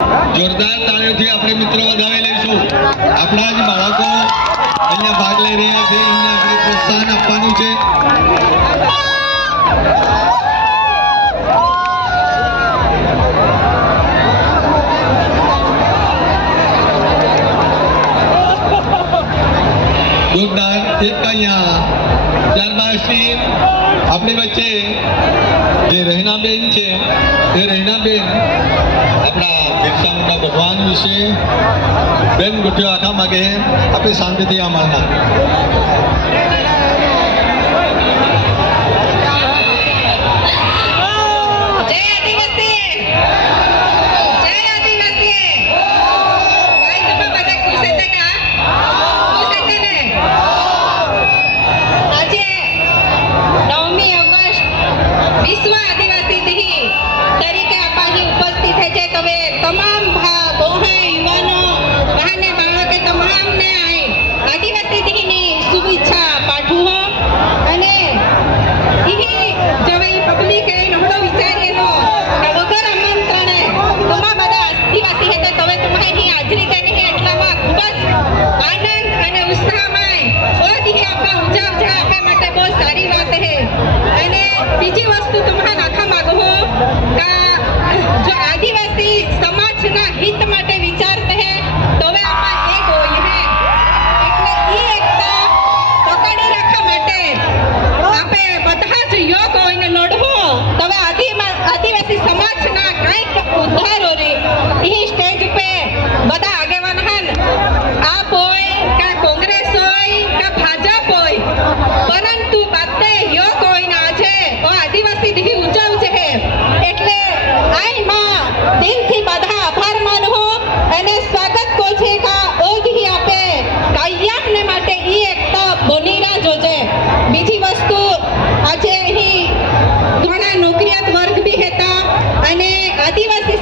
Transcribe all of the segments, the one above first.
જોરદાર તાળીઓથી આપણે મિત્રો વધાવી લઈશું। આપણા જ બાળકો અહીંયા ભાગ લઈ રહ્યા છે, એમને આપણે પ્રોત્સાહન આપવાનું છે। જોરદાર એક અહીંયા ત્યારબાદથી આપણી વચ્ચે જે રહેણાબેન છે એ રહેણાબેન આપણા બિરસા મુંડા ભગવાન વિશે બેન ગુઠિયો આખા માગે આપણે શાંતિથી આમલના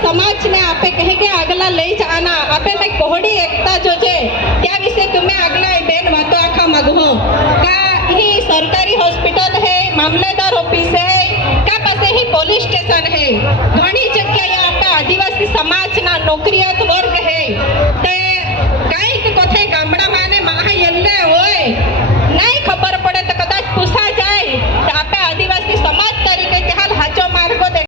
समाज ने आपे कहे के अगला ले जाना आपे में कोहड़ी एकता जो छे त्या विषय तुम्हें अगला बेन वातो आखा मगहो का ही सरकारी हॉस्पिटल है मामलेदार ऑफिस है का पासे ही पुलिस स्टेशन है घणी जगह आपे आदिवासी समाज ना नौकरियात वर्ग है तो